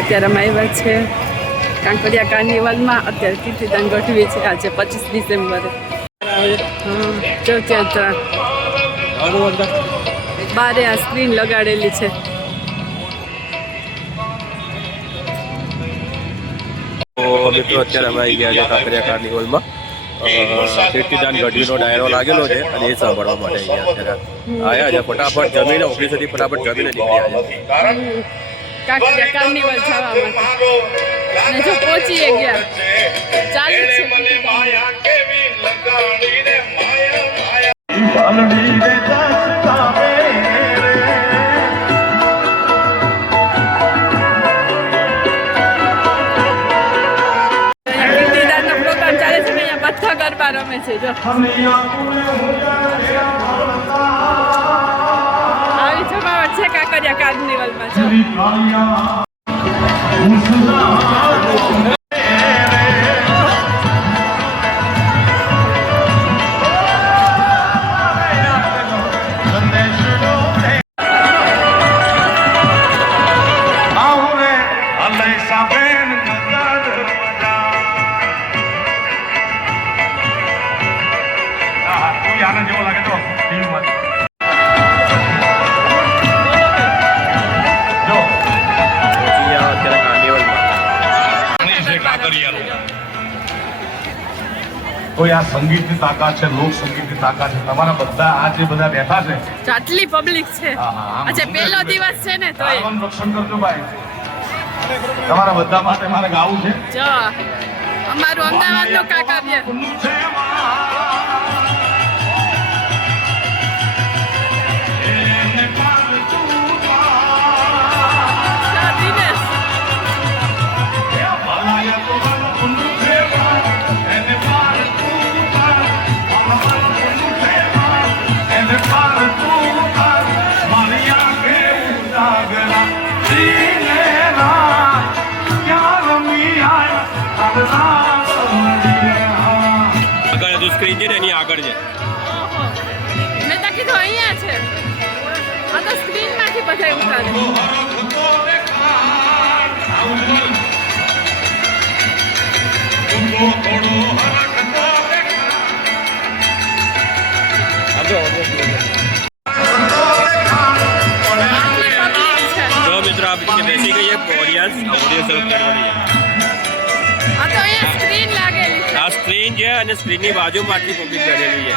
અત્યારે અમે આવ્યા છે કાંકરિયા કાર્નિવલમાં. અત્યારે કીર્તિદાન ગઢવી છે. આજે 25 ડિસેમ્બરે. જો ત્યાં બારે આ સ્ક્રીન લગાડેલી છે. મિત્રો અત્યારે અમે આવી ગયા છે કાંકરિયા કાર્નિવલમાં. કીર્તિદાન ગઢવીનો ડાયરો લાગેલો છે અને એ સાંભળવા માટે અહીંયા આવ્યા છે. ફટાફટ જમીને ઓફિસેથી ફટાફટ જમીને નીકળ્યા છે કાંકરિયા કાર્નિવલ જવા માટે. અને જો પહોંચી ગયા ચાલુ છે. બધા ગરબા રમે છે. જો આવી જમાવટ છે કાંકરિયા કાર્નિવલમાં. જો તો આ સંગીતની તાકાત છે, લોક સંગીતની તાકાત છે. તમારા બધા આ જે બધા બેઠા છે આટલી પબ્લિક છે. આજે પહેલો દિવસ છે ને, તો રક્ષણ કરજો ભાઈ. તમારા બધા માટે મારે ગાવું છે. જો અમારું અમદાવાદનું કાંકરિયા. સ્ક્રીન છે ને એની આગળ છે. મેં તો કીધું અહીંયા છે. આ તો સ્ક્રીન માંથી બધા ઉતારે. જો મિત્રો આ પીછે બેસી ગઈ છે ઓડિયન્સ સર્વ કરવાની છે. આ તો અહીંયા સ્ક્રીન લાગેલી છે. આ સ્ક્રીન છે અને સ્ક્રીનની બાજુમાં આટલી પબ્લિક બેઠેલી છે.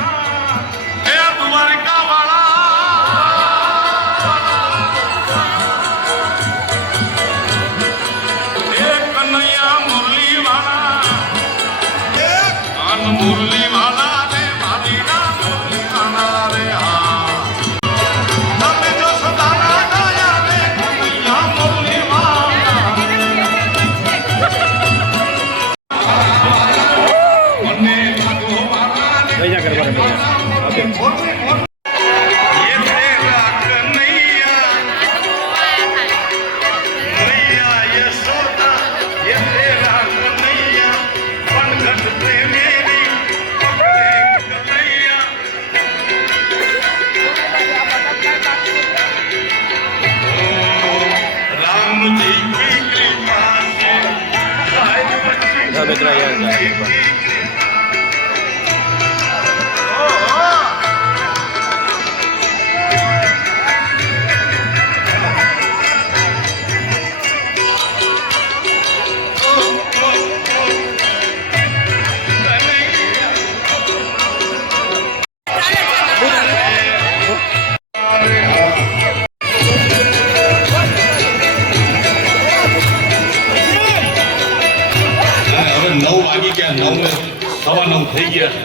સવા 9 થઈ ગયા છે.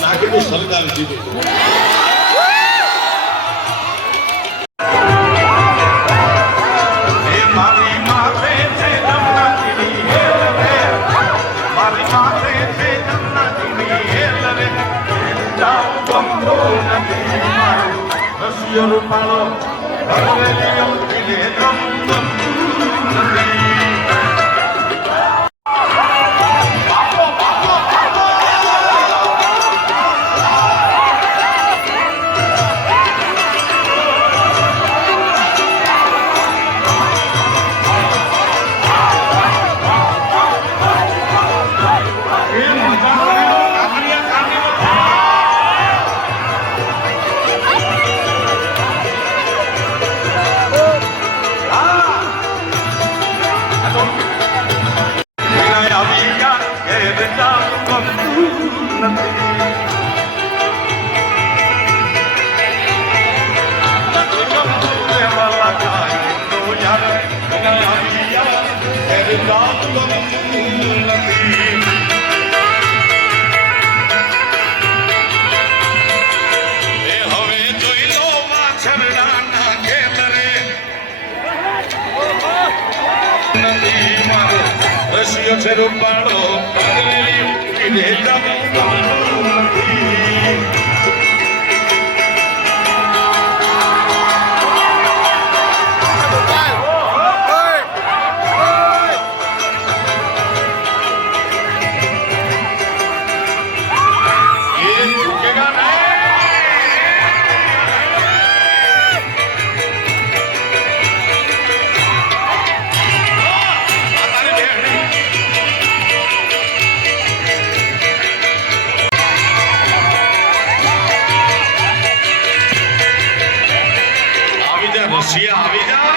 નાગરિકો સળગાવી દીધું. રશિયો છે રૂપાળો પાગલેલી રશિયા આવી જા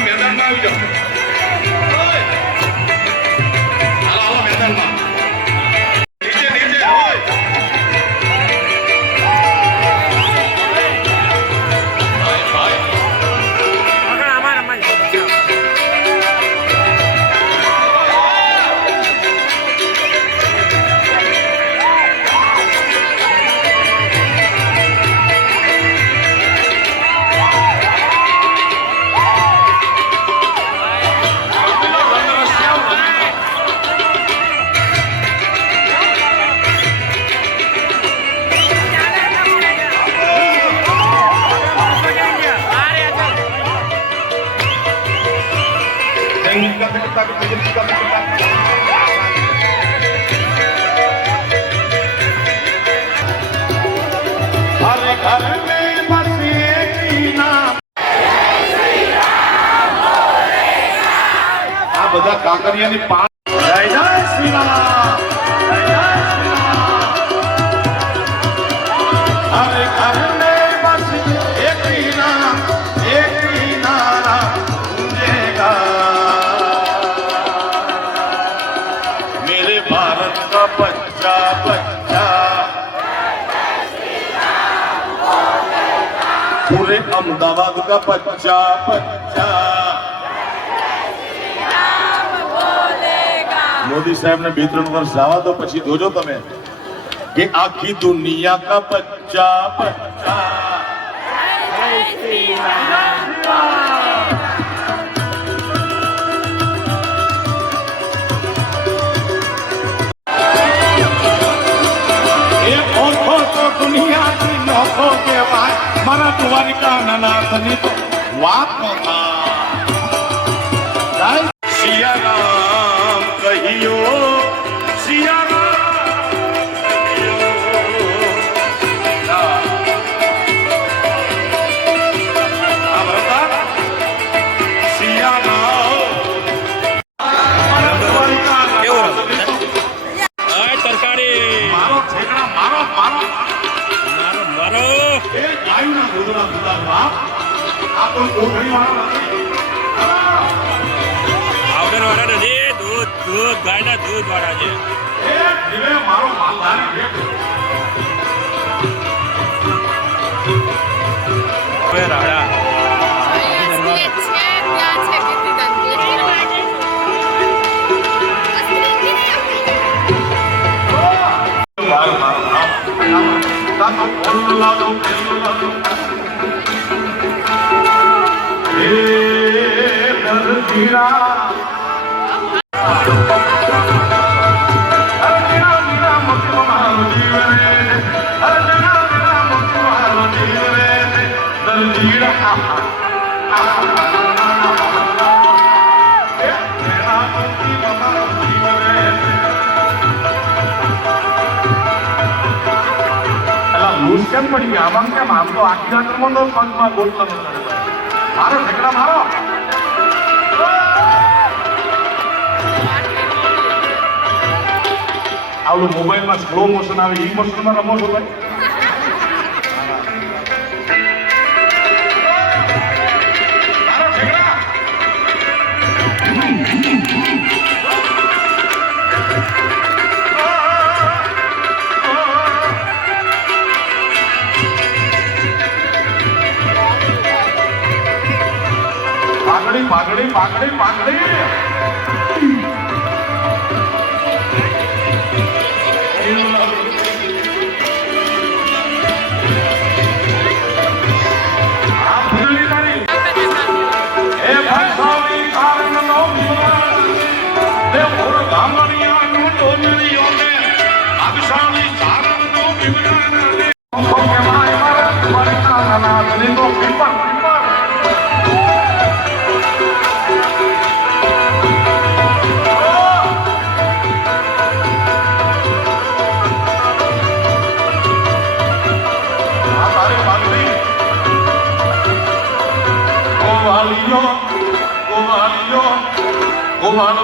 મેદાનમાં આવી જાઓ હાલો મેદાનમાં નીચે નીચે હોય બધા કાંકરિયાની જય જય શ્રી રામ જય જય શ્રી રામ હરે ઘર में बस एक ही नारा गूंजेगा मेरे भारत का बच्चा बच्चा पूरे अहमदाबाद का बच्चा बच्चा મોદી સાહેબ ને 2-3 વર્ષ જવા દો પછી જોજો તમે કે આખી દુનિયા કા બચ્ચા બચ્ચા દુનિયા કી નોખો કે વાત મારા દ્વારિકા નાનાથની તો વાત નહોતા સિયારામ કહિયો સિયારામ તરકારી મારો ઠેકડા મારો મારો મારો મારો એ ગાયના દૂધના દૂધા બાપ આ કોઈ કોઠડી વાળો નથી પાવડર વાળા નથી દૂધ દૂધ ગાયના દૂધ વાળા છે એ જીવે મારો માલધારી છે હવે રાડા કેમ પડી આમાં કેમ આમ તો આખી રાત રમતો પંચમાં બોલતો મારો ઠેકડા મારો આવડું મોબાઈલમાં સ્લો મોશન આવે એ મોશનમાં રમો છો ભાઈ પાઘડી પાઘડી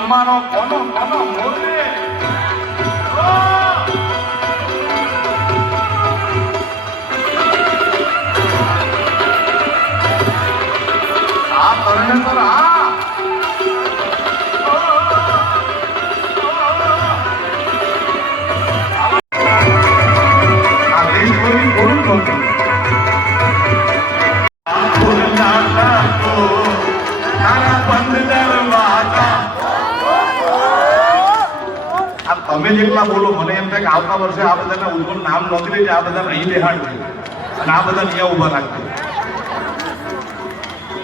મારો કોનો કોનો મોરે આ પરણેતર આ દેશ ભરી બોલું નહોતું તમે જેટલા બોલો મને એમ થાય કે આવતા વર્ષે આ બધાના ઉપર નામ નોંધી લેજે, આ બધા અહીં બેહાડજો અને આ બધા અહીંયા ઉભા રાખજો.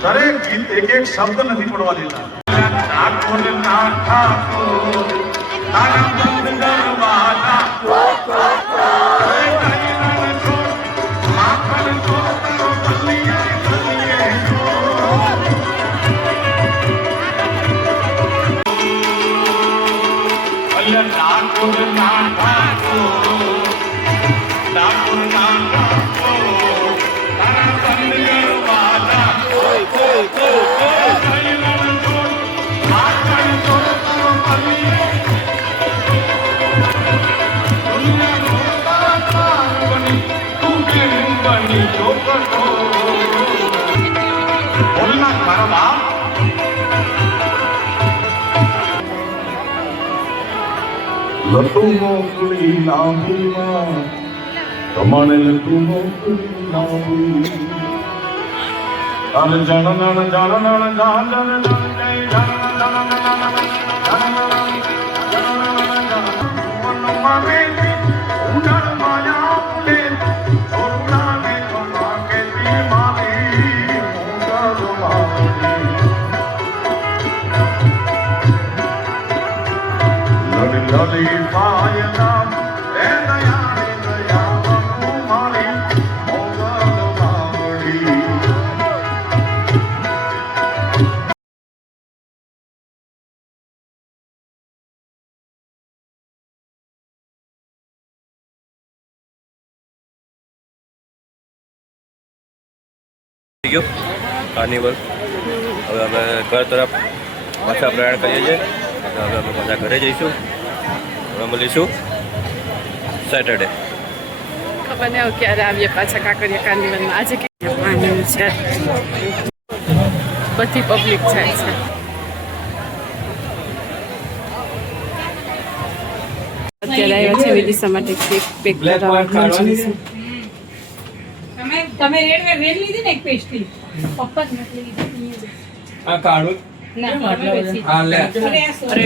દરેક ગીત એક એક શબ્દ નથી પડવા દેતા. લટુ મોકલી લાંબીમાં તમારે લટુ મોકલી લાંબી અને જણનણ જણનણ જાનન કાર્નિવલ. હવે અમે ઘર તરફ પાછા પ્રયાણ કરીએ છીએ અને હવે અમે પાછા ઘરે જઈશું. હવે મળીશું સેટરડે. ખબર નહીં હવે ક્યારે આવીએ પાછા કાંકરિયા કાર્નિવલમાં. આજે કે પાણી છે, બધી પબ્લિક જાય છે. અત્યારે આવ્યા છે વિદિશા માટે કેક પેક કરાવવા. તમે રેડ લીધી ને એક પેસ્ટ્રી પપ્પા જ નથી લીધી આ કાઢું ના આ લે અરે